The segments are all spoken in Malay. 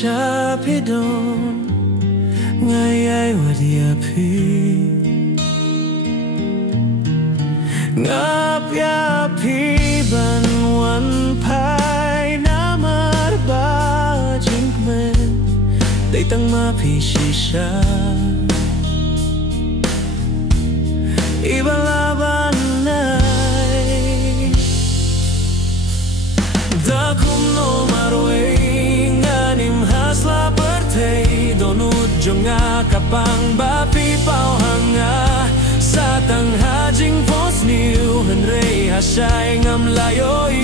Shapidon Ngayay wadiapi Ngapyapi banwan pai namar ba jingmen Daitang mapi shisha Ibalaban nay Dakum no marway Nganim hasla pertay Donut jonga kapang bapi pau hanga Satang hajing pos niu Henrei hasyay ngam layoi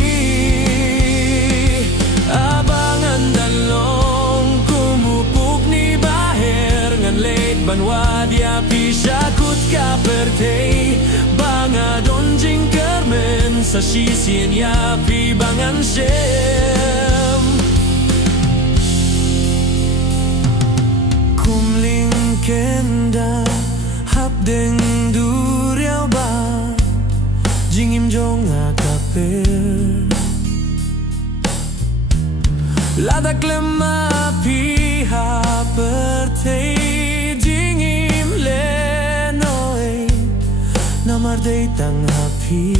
Abangan dalong Kumupuk ni baher Ngan late banwa dia pisakut ka pertay Banga donjing kermen Sa sisien yapi bangan sem Kumling kenda Hapdeng duriau ba Jingim jonga kaper Ladak lemah piha pertei Jingim lenoi Namar deitang hapi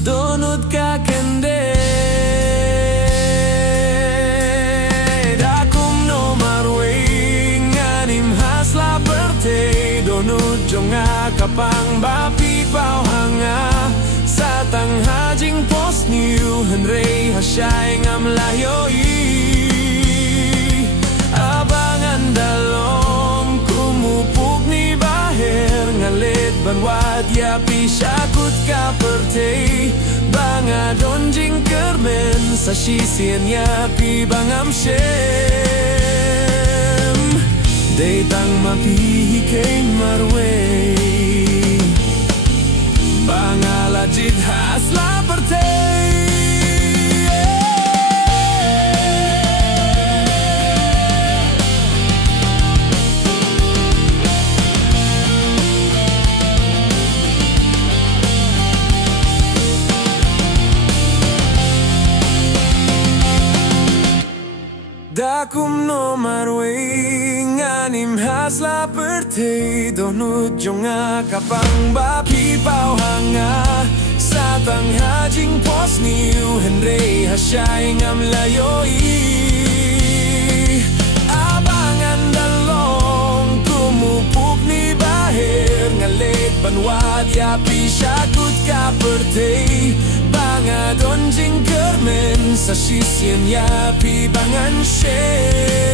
Donut kakende Donut jonga kapang bapi pau hanga Satang hajing pos niu Henrei hasyay ngam layoi Abangan dalong Kumupuk ni baher Ngalit banwad yapi syakut ka pertei Banga donjing kermen Sa sisien yapi bangam syem Deitang mapihikain marway Bangalajid hasla pertay Dakum no marway Nganim hasla pertay Donut jonga kapang bapi pau hanga Satang hajing pos niu Henrei hasyay ngam layoi Abangan dalong Kumupuk ni baher Ngalit banwad yapi syakut ka pertay Banga donjing kermen Sa sisien yapi bangan syem